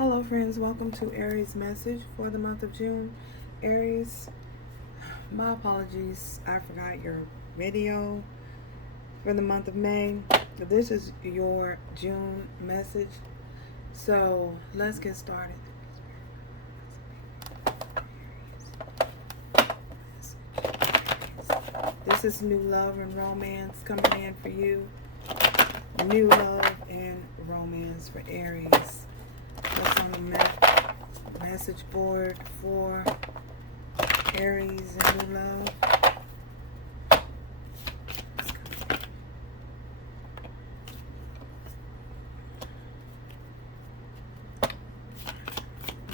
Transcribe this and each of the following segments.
Hello friends, welcome to Aries message for the month of June. Aries, my apologies, I forgot your video for the month of May. This is your June message. So let's get started. This is new love and romance coming in for you. New love and romance for Aries. What's on the message board for Aries and new love?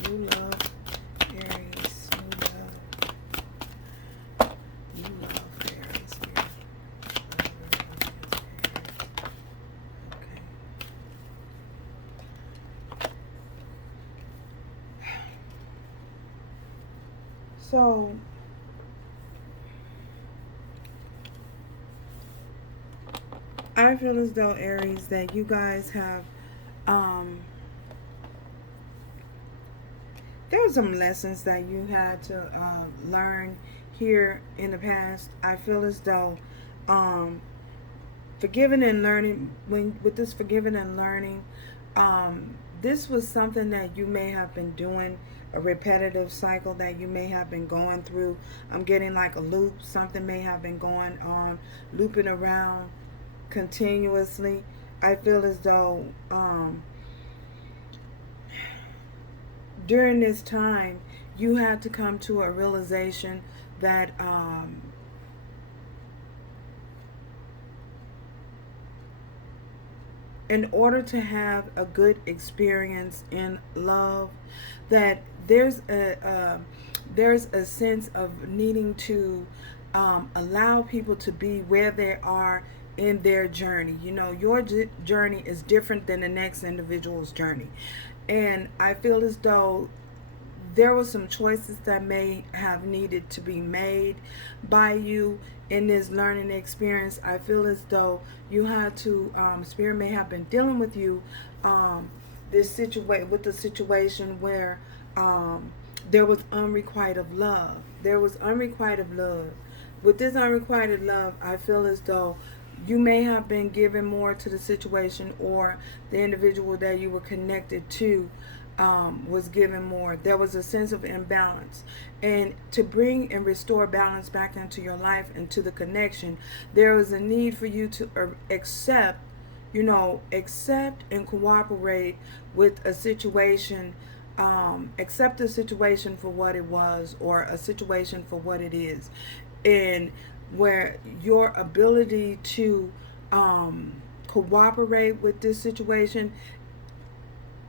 New love, Aries, new love. New love for Aries. Okay. So, I feel as though, Aries, that you guys have, there were some lessons that you had to learn here in the past. I feel as though forgiving and learning, with this forgiving and learning, this was something that you may have been doing, a repetitive cycle that you may have been going through. I'm getting like a loop. Something may have been going on, looping around continuously. I feel as though during this time you had to come to a realization that in order to have a good experience in love, that there's a sense of needing to allow people to be where they are in their journey. You know, your journey is different than the next individual's journey, and I feel as though there were some choices that may have needed to be made by you in this learning experience. I feel as though you had to, Spirit may have been dealing with you with the situation where there was unrequited love. There was unrequited love. With this unrequited love, I feel as though you may have been given more to the situation, or the individual that you were connected to was given more. There was a sense of imbalance, and to bring and restore balance back into your life and to the connection, there was a need for you to accept and cooperate with a situation. Accept the situation for what it was, or a situation for what it is, and where your ability to cooperate with this situation,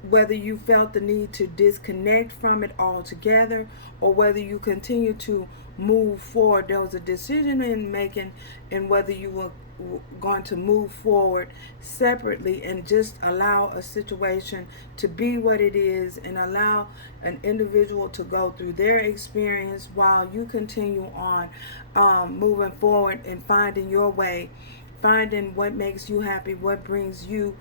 whether you felt the need to disconnect from it altogether, or whether you continue to move forward. There was a decision in making, and whether you were going to move forward separately and just allow a situation to be what it is, and allow an individual to go through their experience while you continue on moving forward and finding your way, finding what makes you happy, what brings you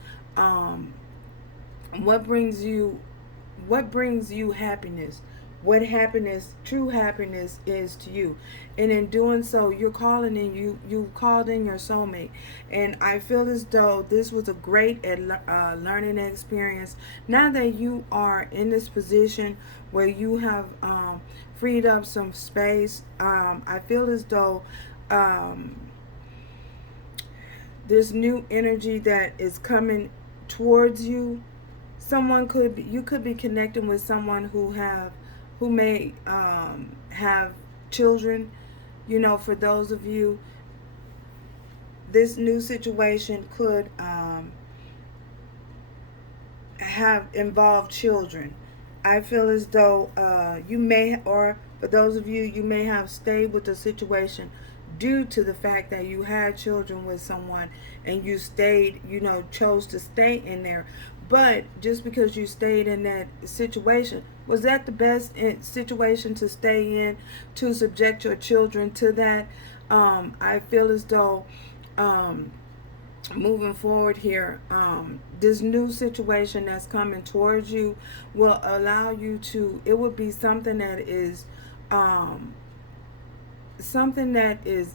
happiness, what happiness, true happiness is to you. And in doing so, you're calling in, you called in your soulmate. And I feel as though this was a great learning experience. Now that you are in this position where you have freed up some space, I feel as though this new energy that is coming towards you, you could be connecting with someone who may have children. You know, for those of you, this new situation could have involved children. I feel as though you may, or for those of you, you may have stayed with the situation due to the fact that you had children with someone, and you stayed, chose to stay in there. But just because you stayed in that situation, was that the best situation to stay in, to subject your children to that? I feel as though moving forward here, this new situation that's coming towards you will allow you to, it would be um, something that is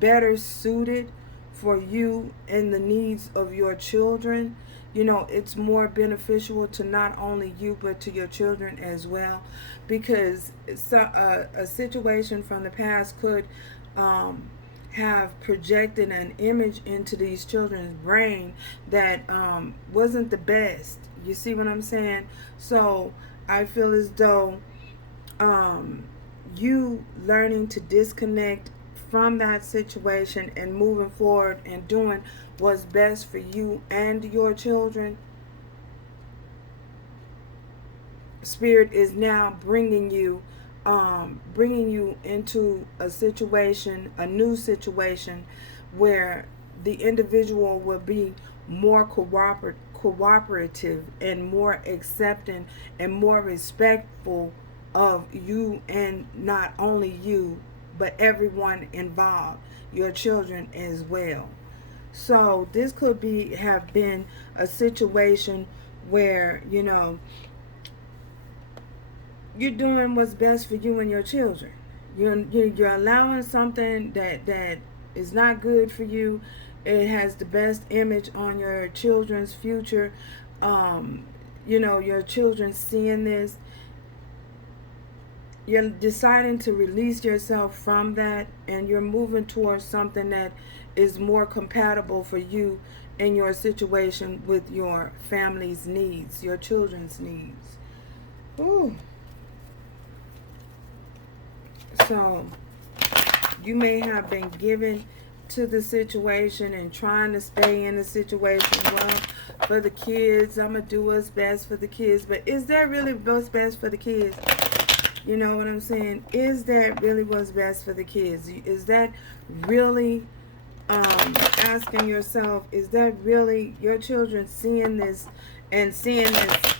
better suited for you and the needs of your children. You know, it's more beneficial to not only you but to your children as well, because a situation from the past could um, have projected an image into these children's brain that wasn't the best. You see what I'm saying? So I feel as though um, you learning to disconnect from that situation and moving forward and doing what's best for you and your children, Spirit is now bringing you into a situation, a new situation, where the individual will be more cooperative and more accepting and more respectful of you, and not only you but everyone involved, your children as well. So this could be have been a situation where, you know, you're doing what's best for you and your children. You're allowing something that is not good for you. It has the best image on your children's future. Um, you know, your children seeing this. You're deciding to release yourself from that, and you're moving towards something that is more compatible for you and your situation with your family's needs, your children's needs. Ooh. So you may have been given to the situation and trying to stay in the situation. Well, for the kids, I'm going to do what's best for the kids. But is that really what's best for the kids? You know what I'm saying? Is that really what's best for the kids? Is that really asking yourself, is that really your children seeing this and seeing this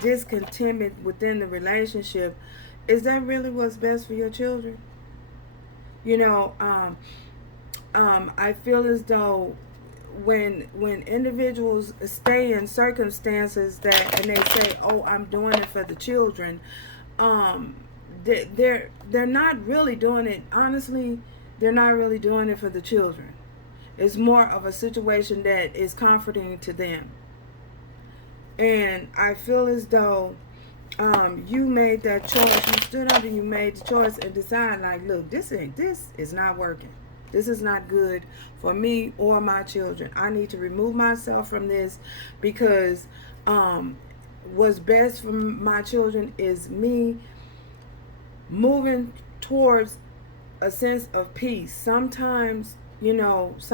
discontentment within the relationship? Is that really what's best for your children? You know, I feel as though when individuals stay in circumstances that, and they say, "Oh, I'm doing it for the children," um, they're not really doing it. Honestly, they're not really doing it for the children. It's more of a situation that is comforting to them. And I feel as though you made that choice. You stood up and you made the choice and decided, like, look, this is not working. This is not good for me or my children. I need to remove myself from this, because what's best for my children is me moving towards a sense of peace. Sometimes, you know, just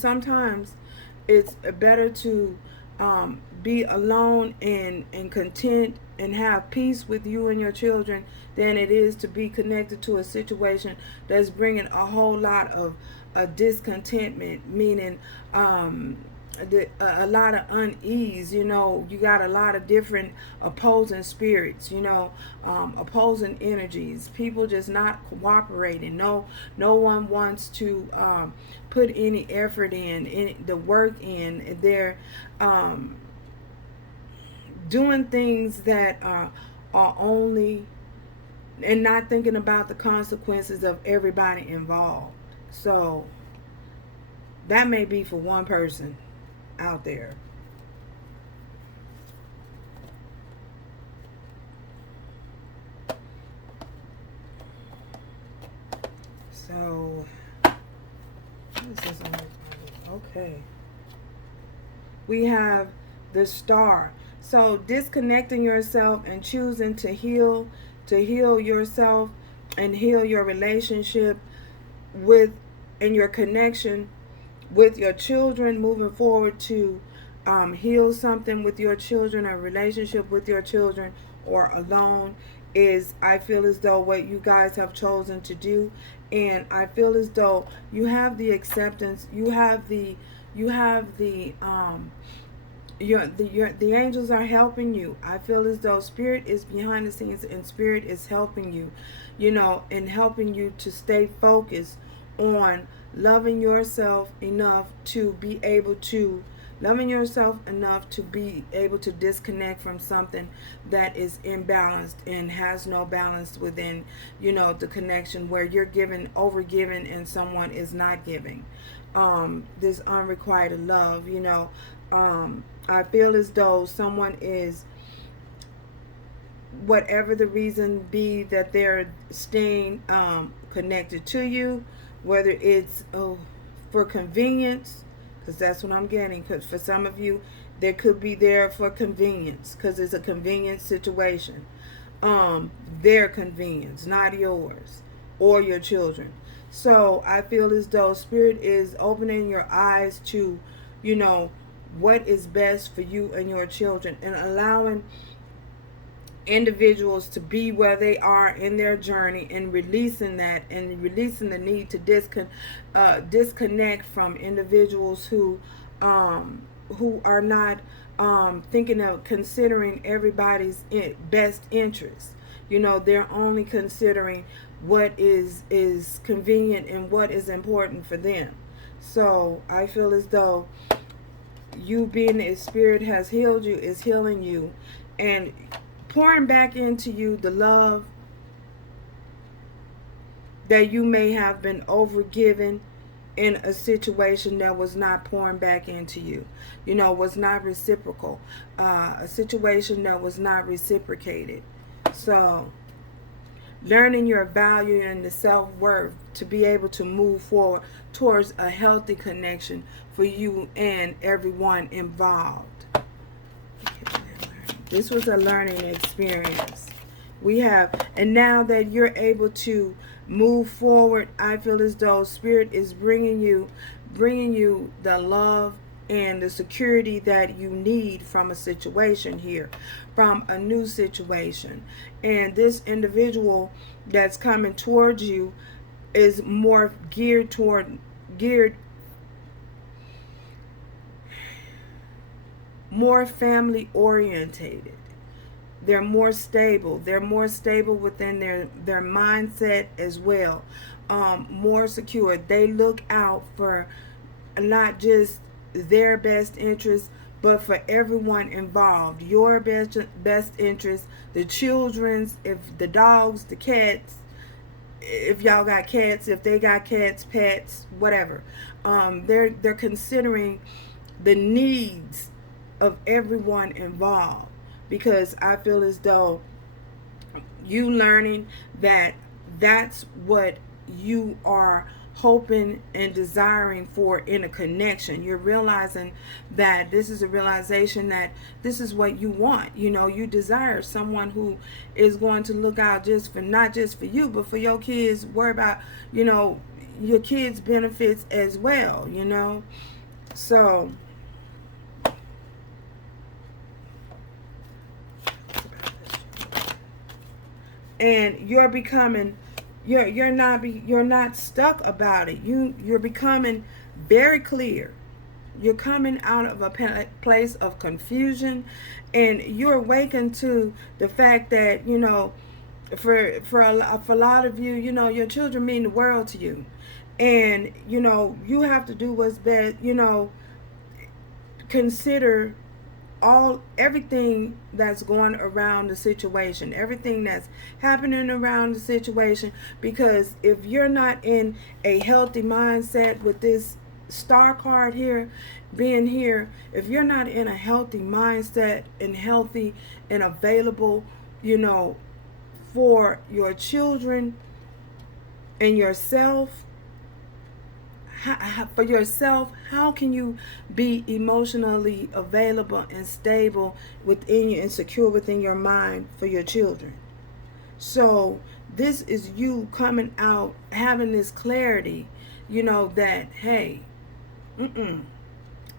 sometimes, it's better to be alone and content and have peace with you and your children than it is to be connected to a situation that's bringing a whole lot of discontentment, meaning a lot of unease. You know, you got a lot of different opposing spirits, you know, opposing energies, people just not cooperating. No one wants to put any effort in the work in. They're doing things that are only, and not thinking about the consequences of everybody involved. So that may be for one person out there. So this is okay. We have the Star. So disconnecting yourself and choosing to heal yourself and heal your relationship with, and your connection with your children, moving forward to heal something with your children, a relationship with your children, or alone, is, I feel as though, what you guys have chosen to do. And I feel as though you have the acceptance, you have the the angels are helping you. I feel as though Spirit is behind the scenes and Spirit is helping you, you know, and helping you to stay focused on loving yourself enough to be able to disconnect from something that is imbalanced and has no balance within, the connection, where you're over giving and someone is not giving. This unrequited love, I feel as though someone is, whatever the reason be that they're staying connected to you, whether it's for convenience, because that's what I'm getting. Because for some of you, they could be there for convenience, because it's a convenient situation. Their convenience, not yours or your children. So I feel as though Spirit is opening your eyes to, what is best for you and your children, and allowing individuals to be where they are in their journey, and releasing that, and releasing the need to disconnect from individuals who are not thinking of considering everybody's best interest. They're only considering what is convenient and what is important for them. So I feel as though you, being a Spirit has healed you, is healing you, and pouring back into you the love that you may have been overgiven in a situation that was not pouring back into you, was not reciprocal, a situation that was not reciprocated. So learning your value and the self-worth to be able to move forward towards a healthy connection for you and everyone involved. This was a learning experience. And now that you're able to move forward, I feel as though Spirit is bringing you the love and the security that you need from a situation here, from a new situation. And this individual that's coming towards you is more geared more family orientated. They're more stable. They're more stable within their mindset as well. More secure. They look out for not just their best interest, but for everyone involved. Your best interest, the children's, if the dogs, the cats, if y'all got cats, if they got cats, pets, whatever. They're considering the needs of everyone involved, because I feel as though you learning that that's what you are hoping and desiring for in a connection. You're realizing that this is a realization that this is what you want. You desire someone who is going to look out not just for you, but for your kids, worry about, your kids' benefits as well, So and you're becoming, you're not stuck about it. You're becoming very clear. You're coming out of a place of confusion, and you're awakened to the fact that, for a lot of you, your children mean the world to you, and you have to do what's best. Consider everything that's going around the situation, everything that's happening around the situation, because if you're not in a healthy mindset with this star card here being here, if you're not in a healthy mindset and healthy and available, for your children and yourself, for yourself, how can you be emotionally available and stable within you and secure within your mind for your children? So this is you coming out, having this clarity, that, hey,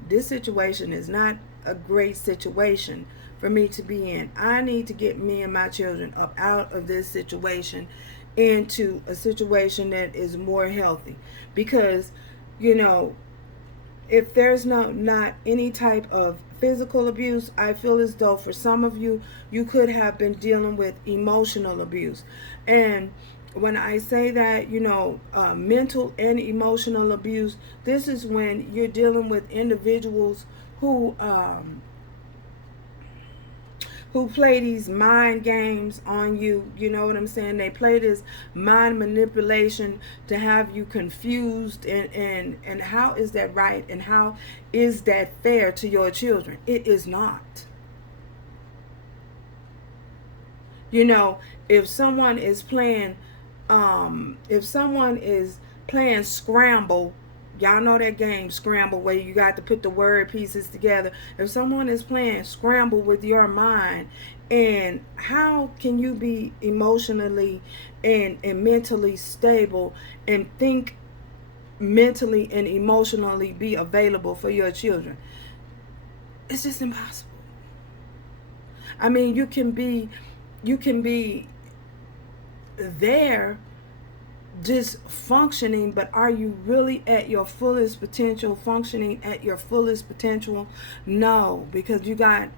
this situation is not a great situation for me to be in. I need to get me and my children up out of this situation into a situation that is more healthy, because if there's not any type of physical abuse, I feel as though for some of you, you could have been dealing with emotional abuse. And when I say that, mental and emotional abuse, this is when you're dealing with individuals who play these mind games on you. You know what I'm saying? They play this mind manipulation to have you confused, and how is that right, and how is that fair to your children? It is not. You know, if someone is playing, if someone is playing Scramble, y'all know that game Scramble where you got to put the word pieces together. If someone is playing Scramble with your mind, and how can you be emotionally and mentally stable and think mentally and emotionally be available for your children? It's just impossible. I mean, you can be there just functioning, but are you really at your fullest potential, functioning at your fullest potential? No, because you got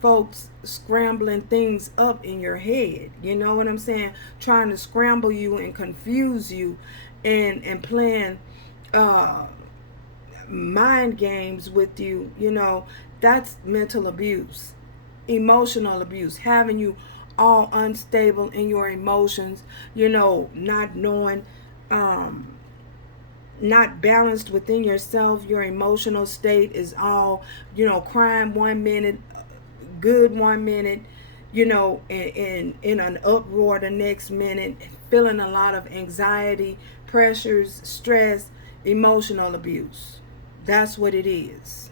folks scrambling things up in your head. You know what I'm saying? Trying to scramble you and confuse you, and playing uh mind games with you. That's mental abuse. Emotional abuse, having you all unstable in your emotions, not knowing, um not balanced within yourself. Your emotional state is all, crying 1 minute, good 1 minute, in an uproar the next minute, feeling a lot of anxiety, pressures, stress. Emotional abuse, that's what it is.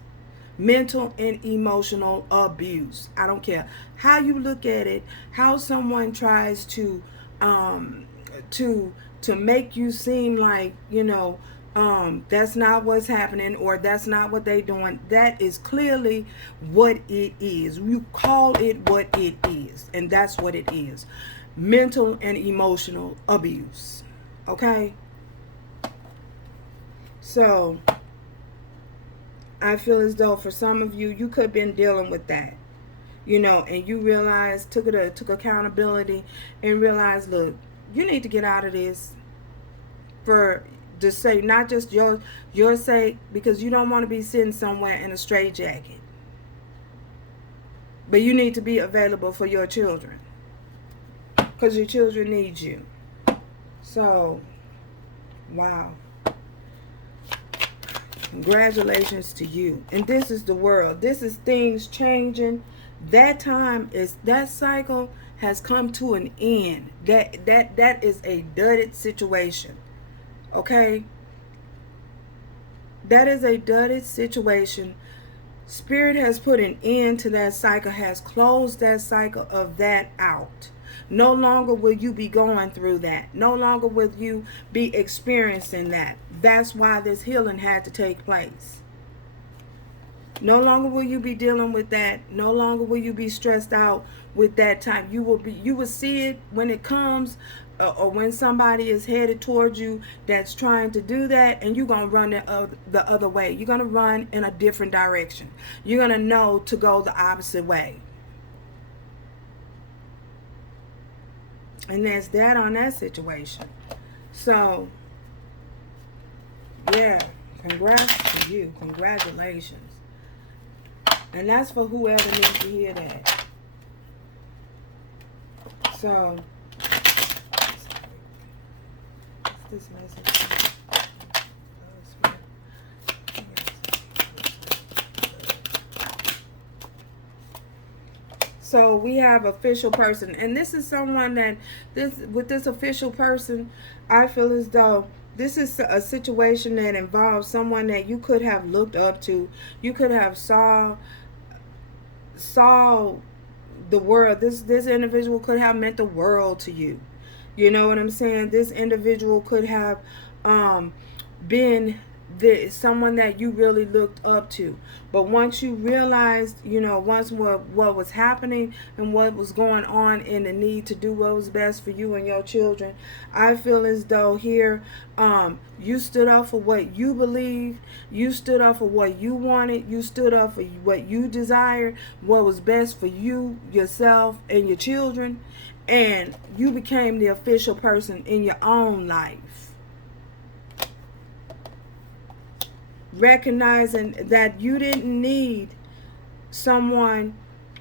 Mental and emotional abuse. I don't care how you look at it, how someone tries um to to make you seem like, that's not what's happening, or that's not what they doing. That is clearly what it is. You call it what it is, and that's what it is. Mental and emotional abuse. Okay? So I feel as though for some of you, you could have been dealing with that, and you realized, took accountability, and realized, look, you need to get out of this, for to say not just your sake, because you don't want to be sitting somewhere in a straitjacket, but you need to be available for your children, because your children need you. So, wow. Congratulations to you. And this is the world. This is things changing. That cycle has come to an end. That is a dudded situation. Okay? That is a dudded situation. Spirit has put an end to that cycle, has closed that cycle of that out. No longer will you be going through that. No longer will you be experiencing that. That's why this healing had to take place. No longer will you be dealing with that. No longer will you be stressed out with that time. You will see it when it comes, or when somebody is headed towards you that's trying to do that, and you're going to run the other way. You're going to run in a different direction. You're going to know to go the opposite way. And that's that on that situation. So, yeah, congrats to you. Congratulations. And that's for whoever needs to hear that. So, what's this message? So we have official person, and this is someone that with this official person, I feel as though this is a situation that involves someone that you could have looked up to. You could have saw the world. This individual could have meant the world to you. You know what I'm saying? This individual could have been someone that you really looked up to. But once you realized, once what was happening and what was going on and the need to do what was best for you and your children, I feel as though here, you stood up for what you believed, you stood up for what you wanted, you stood up for what you desired, what was best for you, yourself, and your children, and you became the official person in your own life. Recognizing that you didn't need someone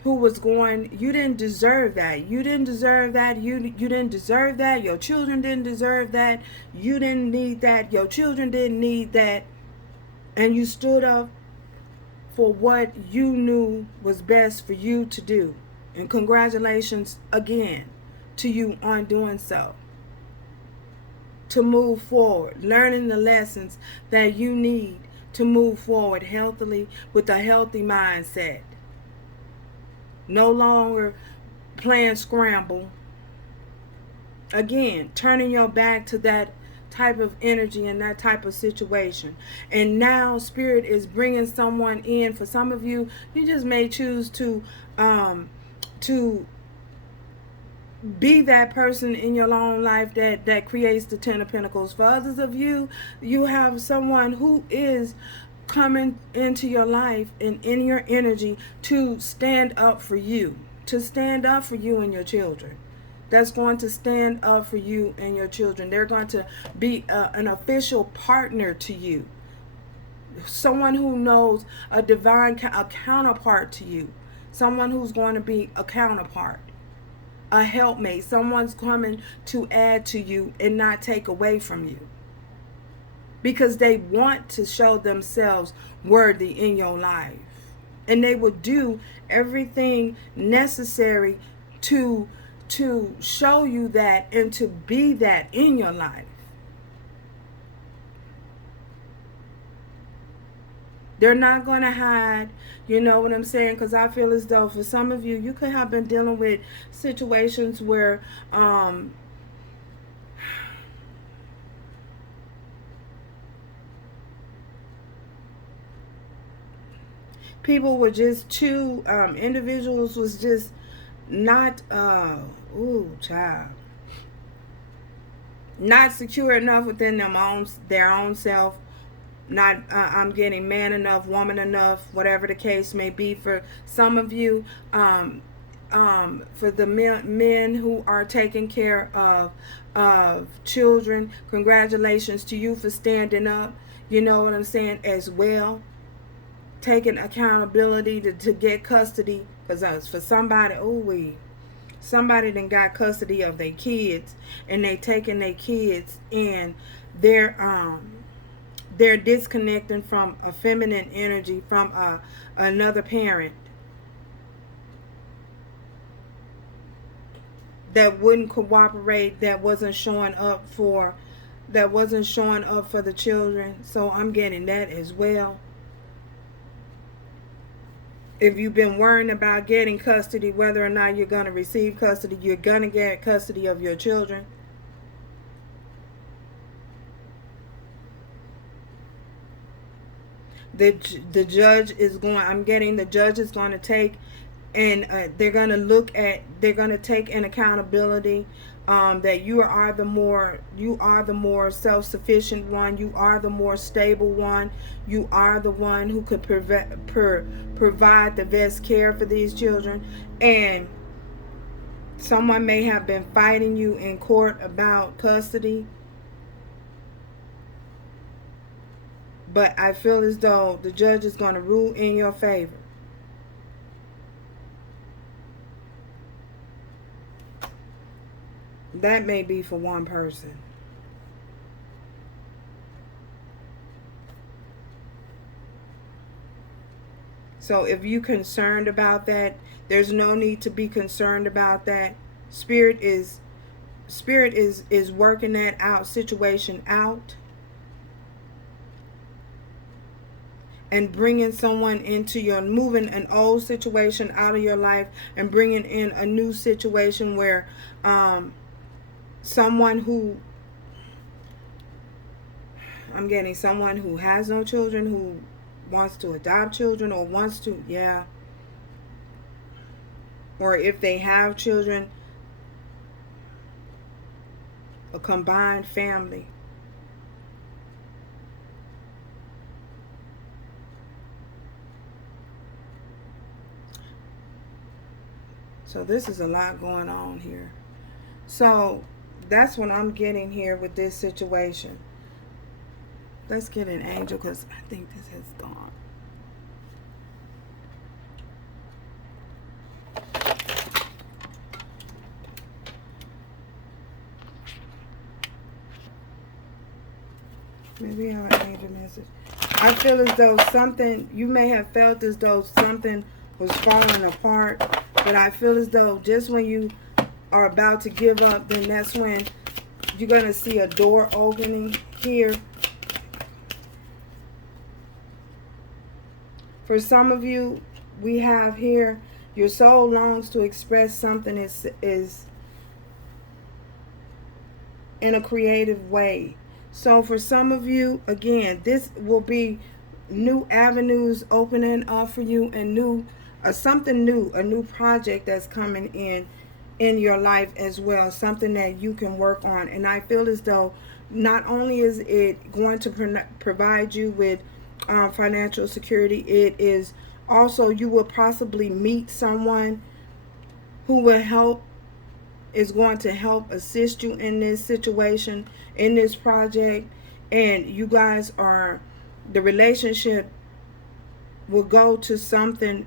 who was going, you didn't deserve that. You didn't deserve that. You didn't deserve that. Your children didn't deserve that. You didn't need that. Your children didn't need that. And you stood up for what you knew was best for you to do. And congratulations again to you on doing so. To move forward, learning the lessons that you need to move forward healthily with a healthy mindset. No longer playing scramble. Again, turning your back to that type of energy and that type of situation. And now Spirit is bringing someone in. For some of you, you just may choose to be that person in your own life that creates the Ten of Pentacles. For others of you, you have someone who is coming into your life and in your energy to stand up for you. To stand up for you and your children. That's going to stand up for you and your children. They're going to be an official partner to you. Someone who knows a divine a counterpart to you. Someone who's going to be a counterpart. A helpmate. Someone's coming to add to you and not take away from you. Because they want to show themselves worthy in your life. And they will do everything necessary to show you that and to be that in your life. They're not going to hide, you know what I'm saying? Because I feel as though for some of you, you could have been dealing with situations where people were just too, individuals was just not, child. Not secure enough within their own self. Not I'm getting man enough, woman enough, whatever the case may be. For some of you, for the men who are taking care of children, congratulations to you for standing up. You know what I'm saying, as well. Taking accountability to get custody, because for somebody, somebody done got custody of their kids, and they taking their kids and they're disconnecting from a feminine energy from another parent that wouldn't cooperate, that wasn't showing up for the children. So I'm getting that as well. If you've been worrying about getting custody, whether or not you're going to receive custody, you're going to get custody of your children. The judge is going, I'm getting the judge is going to take, and they're going to take an accountability that you are the more self-sufficient one, you are the more stable one, you are the one who could provide the best care for these children. And someone may have been fighting you in court about custody, but I feel as though the judge is going to rule in your favor. That may be for one person. So if you're concerned about that, there's no need to be concerned about that. Spirit is working that situation out. And bringing someone into moving an old situation out of your life and bringing in a new situation where someone who, I'm getting someone who has no children, who wants to adopt children, or wants to, yeah. Or if they have children, a combined family. So this is a lot going on here. So that's what I'm getting here with this situation. Let's get an angel, because I think this has gone. Maybe I have an angel message. I feel as though something, you may have felt as though something was falling apart, but I feel as though just when you are about to give up, then that's when you're going to see a door opening here. For some of you, we have here, your soul longs to express something is in a creative way. So for some of you, again, this will be new avenues opening up for you, and something new, a new project that's coming in your life as well, something that you can work on. And I feel as though not only is it going to provide you with financial security, it is also, you will possibly meet someone who is going to help assist you in this situation, in this project, and you guys the relationship will go to something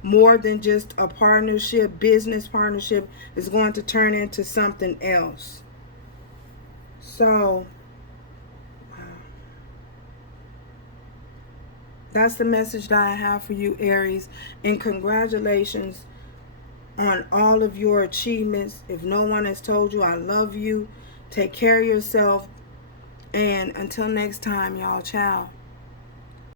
more than just a partnership. Business partnership is going to turn into something else. So that's the message that I have for you, Aries, and congratulations on all of your achievements. If no one has told you, I love you. Take care of yourself. And until next time, y'all, ciao.